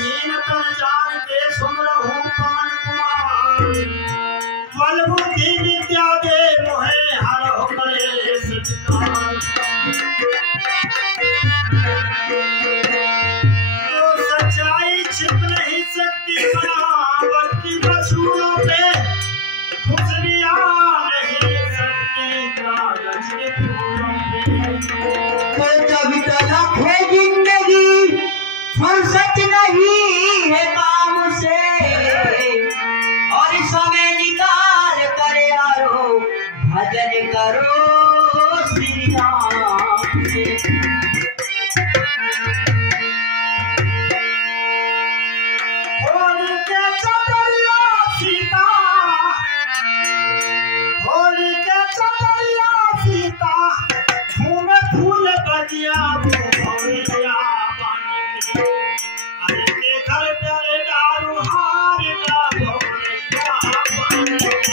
हीन तन जान के सुन रहूं पवन कुमार। बल बुद्धि विद्या दे मोहे हर हो कलेश विकार। तो सच्चाई छिप नहीं सकती बल्कि वसूलों पे खुशरियां नहीं सकती कागज के फूलों पे। जब तलक है जिंदगी फुर्सत नहीं है काम से, और समय निकाल कर यारो भजन करो श्री राम से। होली के चतरिया सीता, होली के चतरिया सीता, झूम फूल बगिया भौरिया पानी के। अरे के घर प्यारे दारू हार का भौरिया पानी के।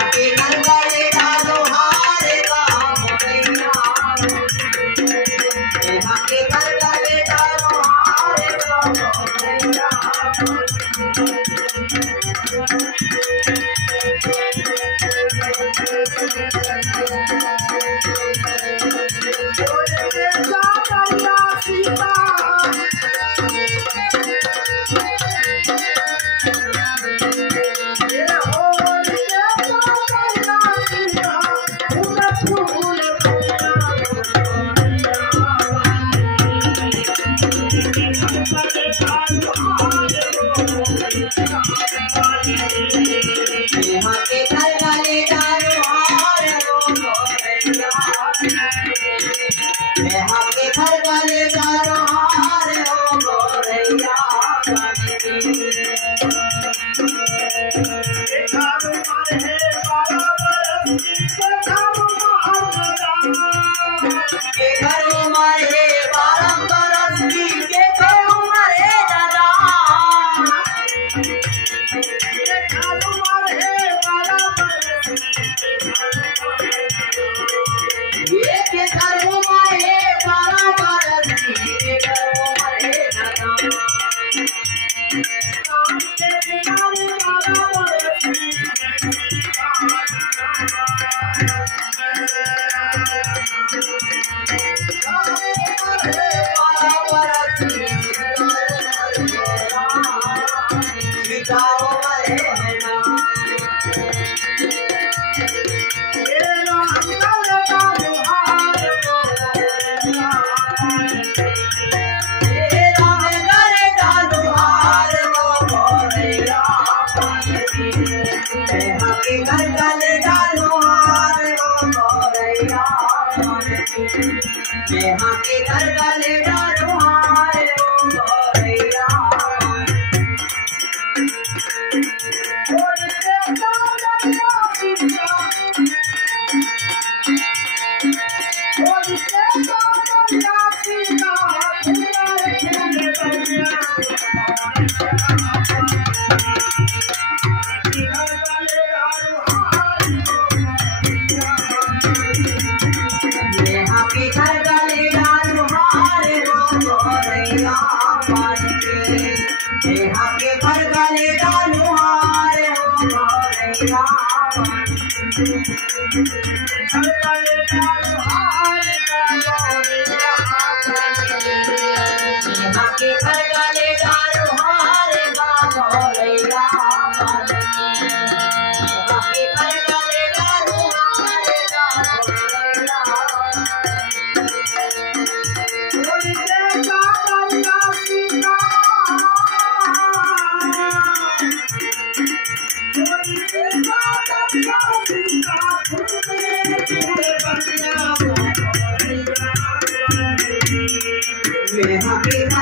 आके घर वाले डालो हार का भौरिया, आके घर वाले डालो हार का भौरिया। यहाँ के घर वाले डालो हार ओ गोरैया।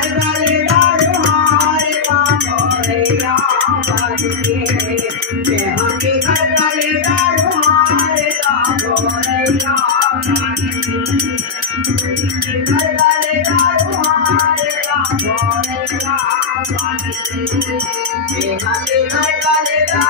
Hare Hare